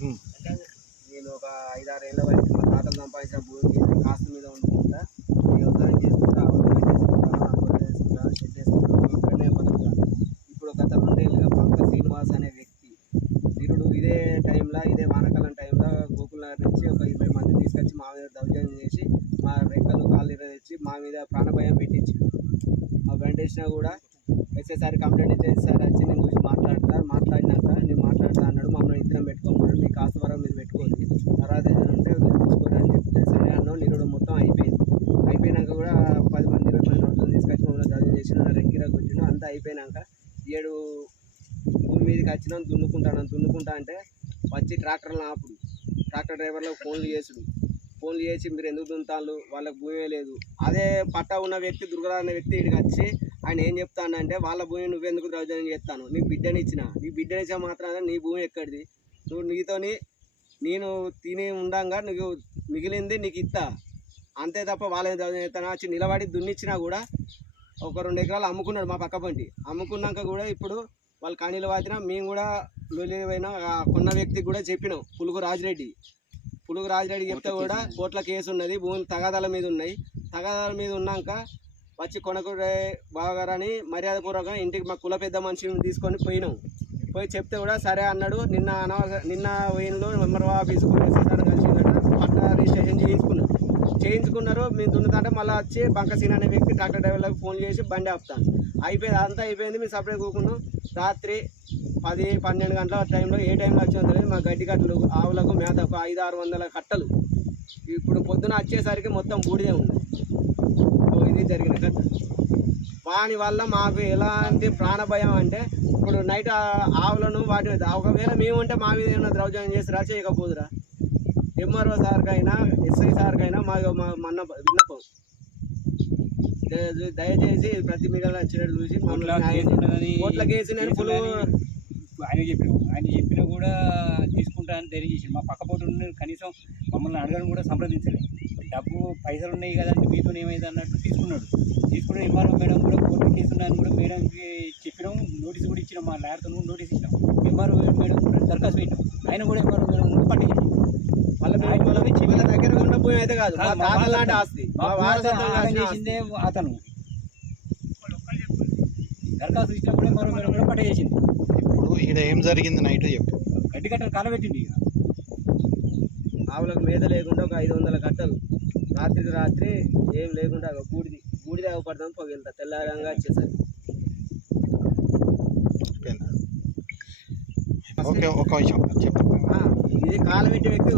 నేను ఒక 5-6 ఏళ్ళ వరకు మా తాతలు సంపాదించిన భూమి కాస్తు మీద ఉండుకుంటా వ్యవసాయం చేసుకుంటా చేసుకుంటా షెడ్ చేసుకుంటా ఇక్కడనే బతుకుతాను. ఇప్పుడు గత 2 ఏళ్ళుగా పంక శ్రీనివాస్ అనే వ్యక్తి వీరుడు ఇదే టైంలో ఇదే వానాకాలం టైంలో గోకుల్నగర్ నుంచి ఒక 20 మందిని తీసుకొచ్చి మా మీద దౌర్జన్యం చేసి మా రెక్కలు కాళ్ళు తెచ్చి మా మీద ప్రాణభయం పెట్టించి ఆ వెంటేసినా కూడా ఎస్ఐసారి కంప్లైంట్ ఇచ్చేసి సార్ వచ్చి నేను చూసి మాట్లాడినాక నేను మాట్లాడతా అన్నాడు. మమ్మల్ని ఇద్దరం పెట్టుకోమన్నాడు. మీ కాస్త వరకు మీరు పెట్టుకోండి తర్వాత ఏదైనా ఉంటే చూసుకోండి అని చెప్తే సరే అన్నాం. నిరుడు మొత్తం అయిపోయినాక కూడా 10 మంది 20 మంది రోజులు తీసుకొచ్చి మమ్మల్ని దౌర్జన్యం చేసిన రెక్కిరా కూర్చున్నాం. అంతా అయిపోయినాక 7 భూమి మీదకి వచ్చినాం. దున్నుకుంటా అంటే వచ్చి ట్రాక్టర్లు ఆపుడు ట్రాక్టర్ డ్రైవర్లకు ఫోన్లు చేసి మీరు ఎందుకు దున్నుతాళ్ళు వాళ్ళకి భూమే లేదు. అదే పట్టా ఉన్న వ్యక్తి దుర్గరాజు అనే వ్యక్తి ఇక్కడికి వచ్చి ఆయన ఏం చెప్తానంటే వాళ్ళ భూమి నువ్వెందుకు దౌర్జన్యం చేస్తాను, నీ బిడ్డనిచ్చా మాత్రాన నీ భూమి ఎక్కడిది, నీతోని నేను తిని ఉండంగా నువ్వు మిగిలింది నీకు ఇస్తా అంతే తప్ప వాళ్ళని దౌర్జన్యం చేస్తాను. వచ్చి నిలబడి దున్నిచ్చినా కూడా ఒక 2 ఎకరాలు అమ్ముకున్నాడు మా పక్క పంటి. అమ్ముకున్నాక కూడా ఇప్పుడు వాళ్ళు కనీలు వాతినా మేము కూడా లొల్లిపోయినా కొన్న వ్యక్తికి కూడా చెప్పినాం. పులుగు రాజిరెడ్డి చెప్తే కూడా కోర్టుల కేసు ఉన్నది, భూమి తగాదాల మీద ఉన్నాయి. తగాదాల మీద ఉన్నాక వచ్చి కొనకూరే బావగారని మర్యాదపూర్వకంగా ఇంటికి మా కుల పెద్ద మనిషిని తీసుకొని పోయి చెప్తే కూడా సరే అన్నాడు. నిన్న పోయినలో మెంబర్ ఆఫీసు పట్టా రిజిస్ట్రేషన్ చేయించుకున్నారు. మేము దున్నుతుంటే మళ్ళీ వచ్చి బంకసీన్ అనే వ్యక్తి ట్రాక్టర్ డ్రైవర్లకు ఫోన్ చేసి బండి ఆపుతాను. అంతా అయిపోయింది. మేము సపరేట్ కూకున్నాం. రాత్రి 10-12 గంటల టైంలో ఏ టైంలో వచ్చిందో తెలియదు. మా గడ్డి కట్టలు ఆవులకు మేత ఒక 500-600 కట్టలు ఇప్పుడు పొద్దున వచ్చేసరికి మొత్తం బూడిదే ఉంది. ఇది జరిగిన కథ. వాని వల్ల మాకు ఎలాంటి ప్రాణభయం అంటే ఇప్పుడు నైట్ ఆవులను వాటి ఒకవేళ మేము ఉంటే మా మీద ఏమైనా దౌర్జన్యం చేసిరా చేయకపోదురా. ఎంఆర్ఓ సార్కైనా ఎస్ఐ సార్కైనా మన విన్నపం దయచేసి ప్రతి మిగతా చెడు చూసి కోట్ల కేసు నేను ఆయన చెప్పినా కూడా తీసుకుంటా అని తెలియజేసి మా పక్కపోటు కనీసం మమ్మల్ని అడగడం కూడా సంప్రదించలేదు. డబ్బు పైసలు ఉన్నాయి కదంటే మీతో ఏమైంది అన్నట్టు తీసుకున్న ఎంఆర్ఓ మేడం కూడా కోర్టు కేసు ఉన్నాయని కూడా మేడంకి చెప్పినాం. నోటీస్ కూడా ఇచ్చినాం. మా లాయర్తో నోటీస్ ఇచ్చినాం. ఎంఆర్ఓ మేడం కూడా దరఖాస్తు పెట్టినాం. ఆయన కూడా ఎంఆర్ఓ మేడం కూడా పట్టేసి వాళ్ళ దగ్గర ఉన్న భూమి అయితే కాదు ఆస్తి చేసిందే అతను దరఖాస్తు ఇచ్చినప్పుడు ఎంఆర్ఓ మేడం కూడా పట్టేసింది. ఇక్కడ ఏం జరిగింది నైట్ చెప్పు. గడ్డి కట్టలు కాలబెట్టింది. ఆవులకు మేత లేకుండా ఒక 500 కట్టలు రాత్రి ఏం లేకుండా బూడిద పడతాం పొగెళ్తా తెల్లారంగా వచ్చేసరి. ఇది కాలబెట్టే వ్యక్తి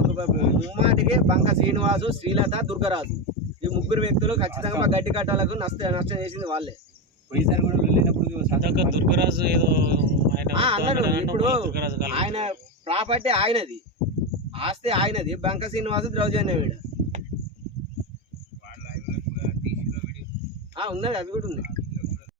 ముమ్మాటికి బంక శ్రీనివాసు, శ్రీలత, దుర్గరాజు ఈ 3 వ్యక్తులు ఖచ్చితంగా మా గడ్డి కట్టాలకు నష్టం చేసింది వాళ్ళే. పోయినసారి కూడా వెళ్ళినప్పుడు దుర్గరాజు ఏదో అన్నాడు. ఇప్పుడు ఆయన ప్రాపర్టీ ఆయనది, ఆస్తి ఆయనది. బంక శ్రీనివాసు దౌర్జన్యం ఉన్నది, అవి కూడా ఉన్నాయి.